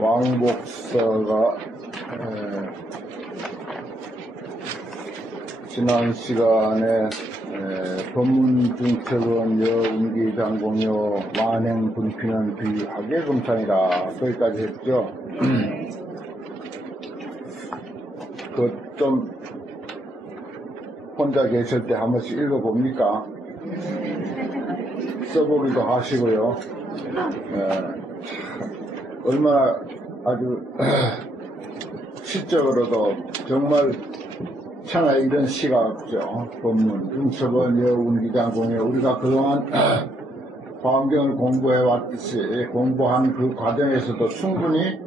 왕복서가 지난 시간에 법문중책은 여운기장공여 만행분피는 비하게 금상이라 거기까지 했죠. 그 좀 혼자 계실 때 한 번씩 읽어봅니까? 써보기도 하시고요. 얼마나 아주 시적으로도 정말 천하에 이런 시가 없죠. 법문, 중첩은 여운기장공여 우리가 그동안 화엄경을 공부해 왔듯이 공부한 그 과정에서도 충분히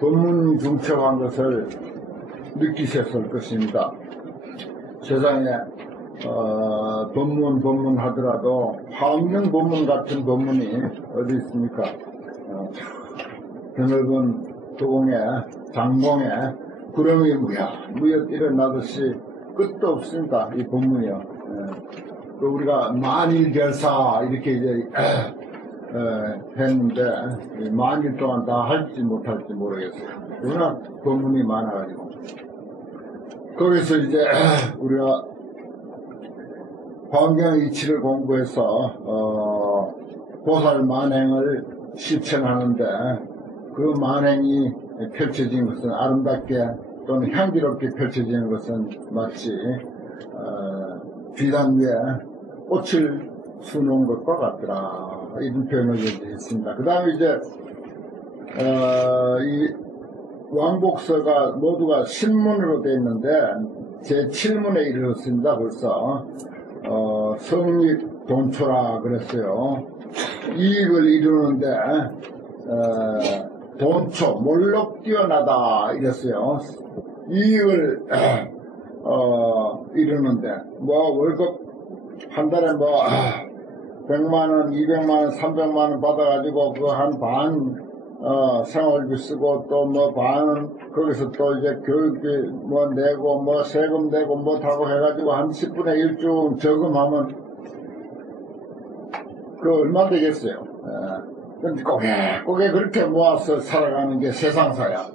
법문 중첩한 것을 느끼셨을 것입니다. 세상에 법문 하더라도 화엄경 법문 같은 법문이 어디 있습니까? 드넓은 도공에 장공에 구름이 무엇 일어나듯이 끝도 없습니다. 이 법문이요. 또 우리가 만일결사 이렇게 이제 했는데 만일 동안 다 할지 못할지 모르겠어요. 워낙 법문이 많아가지고 거기서 이제 우리가 화엄경 이치를 공부해서 보살 만행을 실천하는데 그 만행이 펼쳐진 것은 아름답게 또는 향기롭게 펼쳐지는 것은 마치 비단 위에 꽃을 수놓은 것과 같더라 이런 표현을 했습니다. 그 다음에 이제 이 왕복서가 모두가 신문으로 되어 있는데 제 7문에 이르렀습니다. 벌써 성립 돈초라 그랬어요. 이익을 이루는데 돈초 몰록 뛰어나다 이랬어요. 이익을 이루는데 뭐 월급 한 달에 뭐 100만원 200만원 300만원 받아가지고 그 한 반 생활비 쓰고 또 뭐 반은 거기서 또 이제 교육비 뭐 내고 뭐 세금 내고 뭐 하고 해가지고 한 10분의 1쯤 저금하면 그 얼마 되겠어요. 근데 꼬개 그렇게 모아서 살아가는 게 세상사야.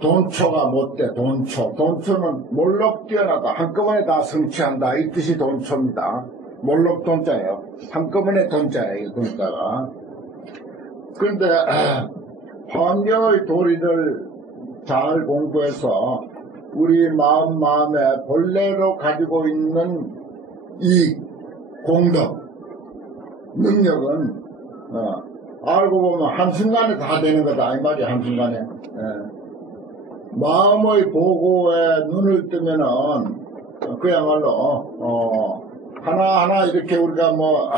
돈초가 못돼. 돈초는 몰록 뛰어나다. 한꺼번에 다 성취한다. 이 뜻이 돈초입니다. 몰록 돈자예요. 한꺼번에 돈자예요. 돈자가. 그런데 화엄경의 도리를 잘 공부해서 우리 마음에 본래로 가지고 있는 이 공덕 능력은 알고 보면 한순간에 다 되는 거다 이 말이야. 한순간에 마음의 보고에 눈을 뜨면은 그야말로 하나하나 이렇게 우리가 뭐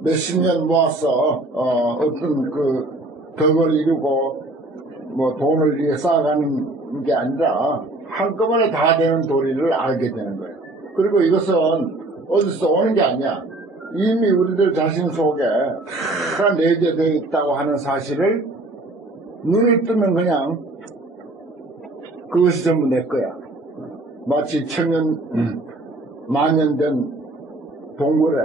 몇십 년 모아서 어떤 그 덕을 이루고 뭐 돈을 위해 쌓아가는 게 아니라 한꺼번에 다 되는 도리를 알게 되는 거예요. 그리고 이것은 어디서 오는 게 아니야. 이미 우리들 자신 속에 다 내재되어 있다고 하는 사실을 눈을 뜨면 그냥 그것이 전부 내 거야. 마치 천년 만년 된 동굴에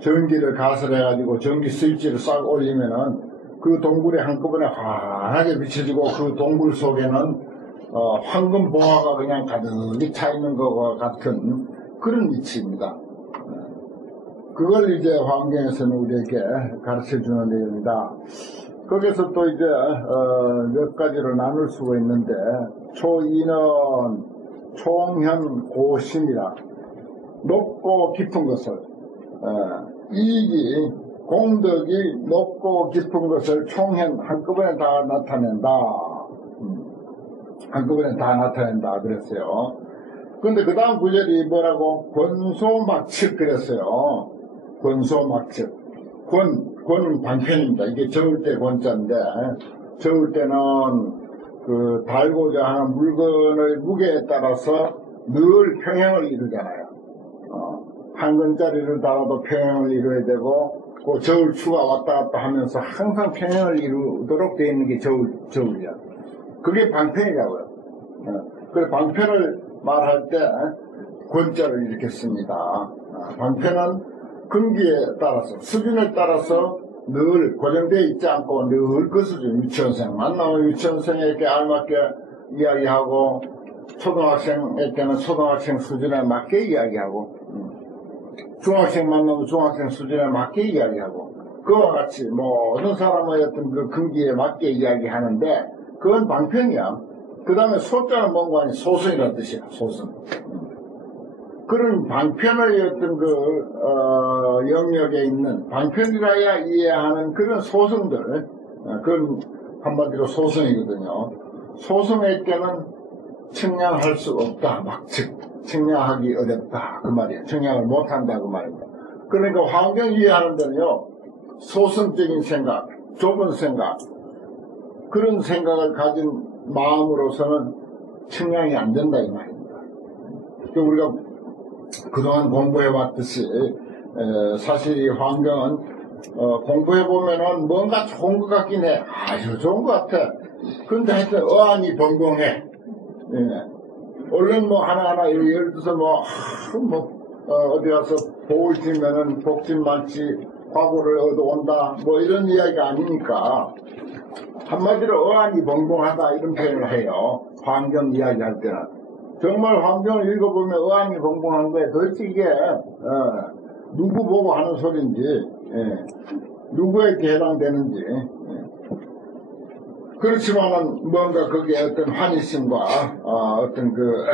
전기를 가설해가지고 전기 스위치를 싹 올리면은 그 동굴이 한꺼번에 환하게 비춰지고 그 동굴 속에는 황금 봉화가 그냥 가득히 차 있는 것과 같은 그런 위치입니다. 그걸 이제 화엄경에서는 우리에게 가르쳐 주는 내용입니다. 거기서 또 이제 몇 가지로 나눌 수가 있는데 초이는 총현 고심이라 높고 깊은 것을 이익이 공덕이 높고 깊은 것을 총현 한꺼번에 다 나타낸다. 한꺼번에 다 나타낸다 그랬어요. 근데 그 다음 구절이 뭐라고? 권소막측 그랬어요. 권소막측. 권은 방편입니다. 이게 저을 때 권자인데, 저을 때는 그 달고자 하는 물건의 무게에 따라서 늘 평행을 이루잖아요. 한 근짜리를 달아도 평행을 이루어야 되고, 그 저울 추가 왔다 갔다 하면서 항상 평행을 이루도록 되어 있는 게 저울이야. 그게 방편이라고요. 그래서 방편을 말할 때 권자를 이렇게 씁니다. 방편은 근기에 따라서 수준에 따라서 늘 고정되어 있지 않고 늘 그것을 유치원생 만나면 유치원생에게 알맞게 이야기하고 초등학생에게는 초등학생 수준에 맞게 이야기하고 중학생 만나면 중학생 수준에 맞게 이야기하고 그와 같이 모든 사람의 어떤 그 근기에 맞게 이야기하는데 그건 방편이야. 그 다음에 소자는 뭔가 아니 소승이라는 뜻이야. 소승. 그런 방편의 어떤 영역에 있는 방편이라야 이해하는 그런 소승들, 그건 한마디로 소승이거든요. 소승에게는 측량할 수 없다. 막 측량하기 어렵다. 그 말이에요. 측량을 못한다. 그 말입니다. 그러니까 환경 이해하는 데는요, 소승적인 생각, 좁은 생각, 그런 생각을 가진 마음으로서는 측량이 안 된다. 이 말입니다. 우리가 그동안 공부해왔듯이 사실 이 환경은 공부해보면은 뭔가 좋은 것 같긴 해. 아주 좋은 것 같아. 근데 하여튼 어안이 벙벙해. 예. 얼른 뭐 하나하나 예를 들어서 어디 가서 복을 지면은 복진 많지 과거를 얻어온다 뭐 이런 이야기가 아니니까 한마디로 어안이 벙벙하다 이런 표현을 해요. 환경 이야기할 때는. 정말 환경을 읽어보면 어안이 벙벙한 거예요. 도대체 이게 누구 보고 하는 소리인지 누구에게 해당되는지 그렇지만은 뭔가 거기에 어떤 환희심과 어떤 그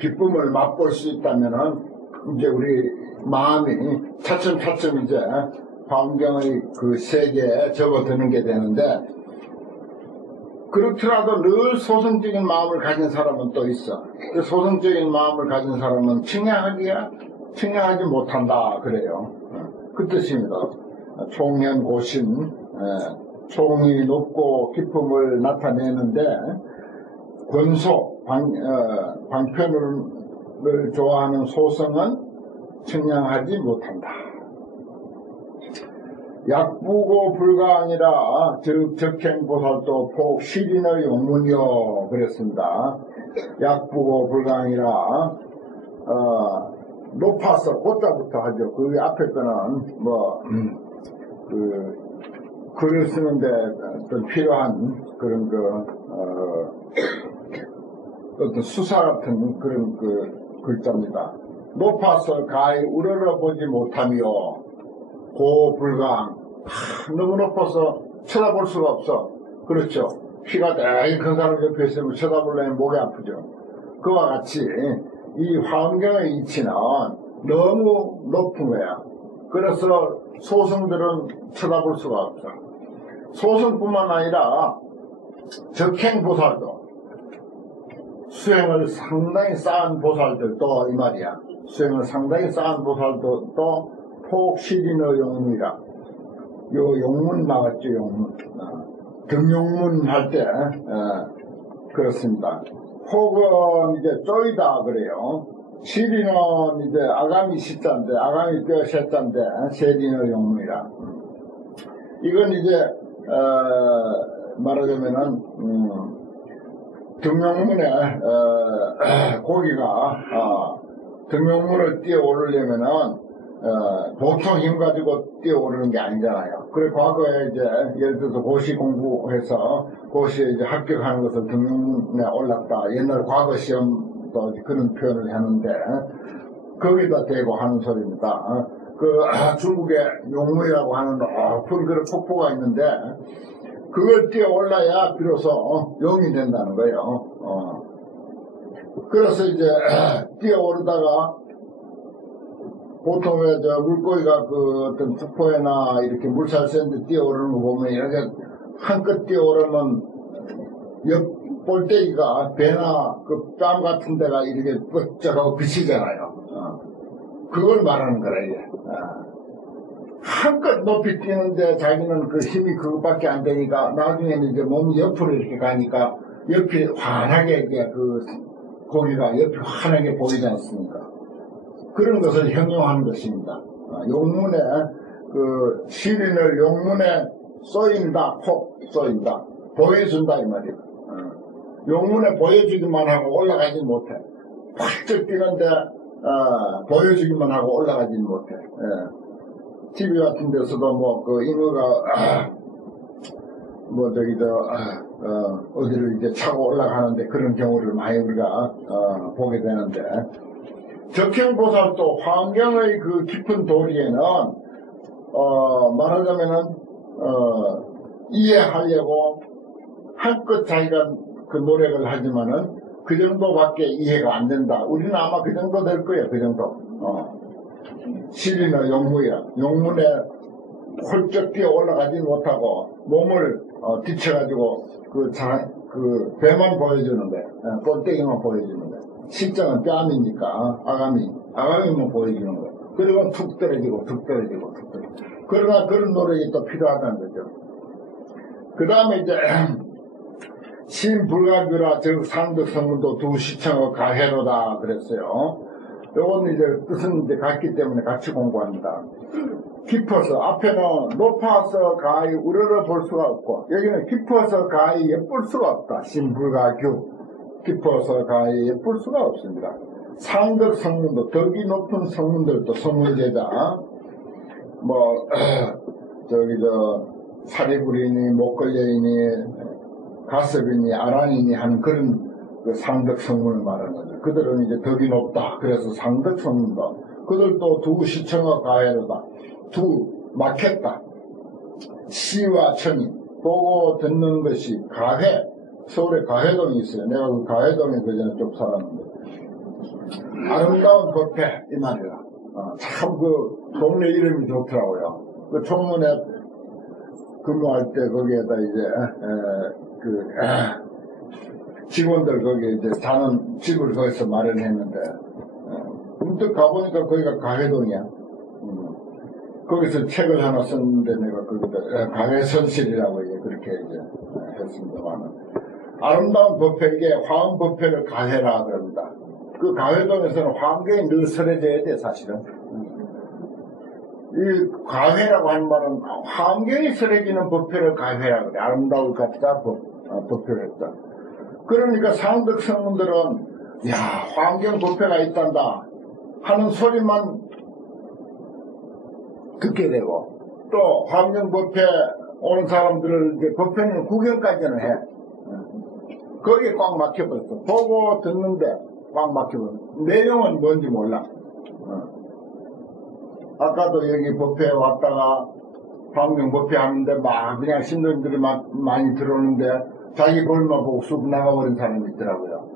기쁨을 맛볼 수 있다면은 이제 우리 마음이 차츰차츰 이제 환경의 그 세계에 접어드는 게 되는데 그렇더라도 늘 소승적인 마음을 가진 사람은 또 있어. 그 소승적인 마음을 가진 사람은 측량하지 못한다 그래요. 그 뜻입니다. 총현고심, 총이 높고 기쁨을 나타내는데 권소, 방편을 좋아하는 소승은 측량하지 못한다. 약부고 불가하니라 즉 적행보살도 폭 시린의 용문이요 그랬습니다. 약부고 불가하니라 높아서 곧자부터 하죠. 그 앞에 거는 글을 쓰는데 어떤 필요한 그런 어떤 수사 같은 그런 글자입니다. 높아서 가히 우러러보지 못하며 고불강 너무 높아서 쳐다볼 수가 없어. 그렇죠. 키가 되게 큰 사람 옆에 있으면 쳐다보려면 목이 아프죠. 그와 같이 이 환경의 이치는 너무 높은 거야. 그래서 소승들은 쳐다볼 수가 없어. 소승뿐만 아니라 적행보살도 수행을 상당히 쌓은 보살들도 이 말이야. 수행을 상당히 쌓은 보살도 또 폭시린의 용문이라. 요 용문 나왔죠, 용문. 등용문 할 때, 그렇습니다. 혹은 이제 쪼이다 그래요. 시린은 이제 아가미 시자인데, 아가미 뼈 셋자인데, 세린의 용문이라. 이건 이제, 말하자면은, 등용문에, 고기가, 등용문을 뛰어 오르려면은, 보통 힘 가지고 뛰어오르는 게 아니잖아요. 그래, 과거에 이제, 예를 들어서 고시 공부해서, 고시에 이제 합격하는 것을 등용문에 올랐다. 옛날 과거 시험도 그런 표현을 했는데, 거기다 대고 하는 소리입니다. 중국에 용무이라고 하는 높은 그런 폭포가 있는데, 그걸 뛰어올라야 비로소 용이 된다는 거예요. 그래서 이제, 뛰어오르다가, 보통 왜 물고기가 어떤 폭포에나 이렇게 물살 센데 뛰어오르는 거 보면 이렇게 한껏 뛰어오르면 옆 볼때기가 배나 그 뺨 같은 데가 이렇게 뻗져가고 비치잖아요. 그걸 말하는 거라, 이게. 한껏 높이 뛰는데 자기는 그 힘이 그것밖에 안 되니까 나중에는 이제 몸이 옆으로 이렇게 가니까 옆이 환하게 이게 고기가 옆이 환하게 보이지 않습니까? 그런 것을 형용하는 것입니다. 용문에, 시린을 용문에 쏘인다, 폭 쏘인다. 보여준다, 이 말이에요. 용문에 보여주기만 하고 올라가지 못해. 확 뛰는데, 보여주기만 하고 올라가지 못해. TV 같은 데서도 뭐 그 잉어가 뭐 저기 어디를 이제 차고 올라가는데 그런 경우를 많이 우리가 보게 되는데, 적행보살도 환경의 그 깊은 도리에는 말하자면은 이해하려고 한껏 자기가 그 노력을 하지만은 그 정도밖에 이해가 안 된다. 우리는 아마 그 정도 될 거예요. 그 정도. 실이나 용문에 홀쩍 뛰어 올라가지 못하고 몸을 뒤쳐가지고 그 배만 보여주는 거야. 꼴대기만 보여주는 거야. 실정은 뺨이니까 아가미만 보여주는 거야. 그리고 툭 떨어지고. 그러나 그런 노력이 또 필요하다는 거죠. 그 다음에 이제 신불가규라 즉 상득성문도 두 시청의 가해로다 그랬어요. 요건 이제 뜻은 이제 같기 때문에 같이 공부합니다. 깊어서, 앞에는 높아서 가히 우러러 볼 수가 없고, 여기는 깊어서 가히 예쁠 수가 없다. 신불가규. 깊어서 가히 예쁠 수가 없습니다. 상덕 성문도, 덕이 높은 성문들도 성문제자, 사리불이니, 목걸려이니, 가섭이니, 아란이니 하는 그런 그 상덕 성문을 말하는 거죠. 그들은 이제 덕이 높다. 그래서 상덕 성문도. 그들도 두 시청의 가해로다. 막혔다. 시와 청이 보고 듣는 것이 가해. 서울에 가해동이 있어요. 내가 그 가해동에 그전에 좀 살았는데. 아름다운 법회, 이 말이라. 참 그 동네 이름이 좋더라고요. 그 총문에 근무할 때 거기에다 이제, 직원들 거기에 이제 자는 집을 거기서 마련했는데, 문득 가보니까 거기가 가해동이야. 거기서 책을 하나 썼는데 내가 거기다 가해선실이라고 이제 그렇게 이제 했습니다만, 아름다운 법회, 이게 화엄법회를 가해라 그럽니다. 그 가해동에서는 화엄경이 늘 설해져야 돼, 사실은. 이 가해라고 하는 말은 화엄경이 설해지는 법회를 가해라 그래. 아름다울 같다 법회를 했다. 그러니까 상덕 성문들은 야, 화엄경 법회가 있단다 하는 소리만 듣게 되고, 또 화엄경 법회 오는 사람들을 이제 법회는 구경까지는 해. 거기에 꽉 막혀버렸어. 보고 듣는데 꽉 막혀버렸어. 내용은 뭔지 몰라. 아까도 여기 법회에 왔다가 화엄경 법회 하는데 막 그냥 신도님들이 많이 들어오는데 자기 볼만 보고 쑥 나가버린 사람이 있더라고요.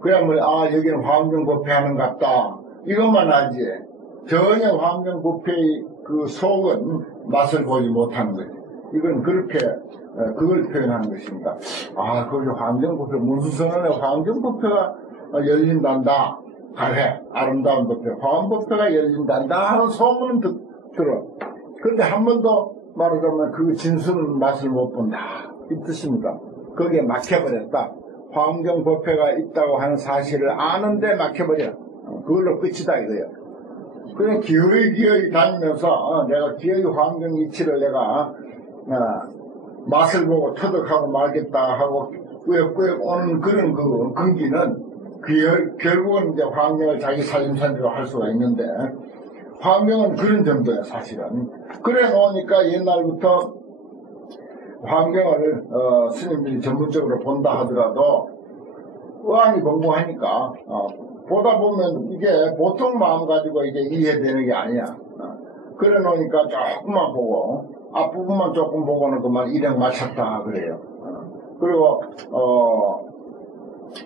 그냥 여기는 화엄경 법회 하는 것 같다. 이것만 알지. 전혀 화엄경 법회의 그 속은 맛을 보지 못하는 거지. 이건 그렇게, 그걸 표현하는 것입니다. 거기 화엄경 법회, 문수선언에 화엄경 법회가 열린단다. 가해, 아름다운 법회, 화엄법회가 열린단다 하는 소문은 들어. 그런데 한 번도 말하자면 그 진수는 맛을 못 본다. 이 뜻입니다. 거기에 막혀버렸다. 화엄경 법회가 있다고 하는 사실을 아는데 막혀버려. 그걸로 끝이다 이거예요. 그냥 기어이 다니면서 내가 기어이 화엄경 이치를 내가 맛을 보고 터득하고 말겠다 하고 꾸역꾸역 오는 그런 그 근기는 결국은 이제 화엄경을 자기 살림살이로 할 수가 있는데, 화엄경은 그런 정도야 사실은. 그래 놓으니까 옛날부터 화엄경을 스님들이 전문적으로 본다 하더라도 의안이 공부하니까 보다 보면 이게 보통 마음 가지고 이게 이해되는 게 아니야. 그래 놓으니까 조금만 보고 앞부분만 조금 보고는 그만 일행 마쳤다 그래요. 그리고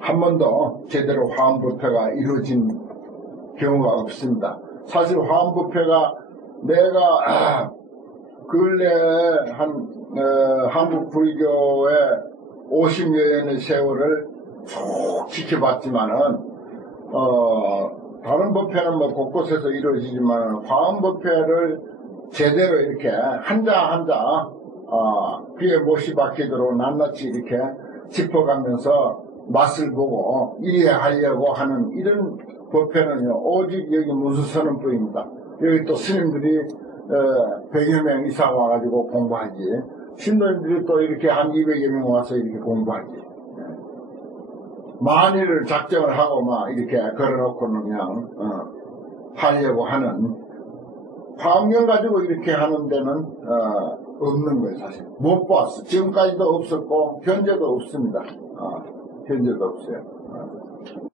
한 번도 제대로 화엄법회가 이루어진 경우가 없습니다. 사실 화엄법회가 내가 근래에 한국 불교의 50여 년의 세월을 쭉 지켜봤지만은 다른 법회는 뭐 곳곳에서 이루어지지만 화엄법회를 제대로 이렇게 한자 귀에 못이 박히도록 낱낱이 이렇게 짚어가면서 맛을 보고 이해하려고 하는 이런 법회는요, 오직 여기 문수선언뿐입니다. 여기 또 스님들이 100여 명 이상 와가지고 공부하지. 신도님들이 또 이렇게 한 200여 명 와서 이렇게 공부하지. 만일을 작정을 하고 막 이렇게 걸어놓고는 그냥 하려고 하는 환경 가지고 이렇게 하는 데는 없는 거예요, 사실. 못 봤어. 지금까지도 없었고 현재도 없습니다. 현재도 없어요.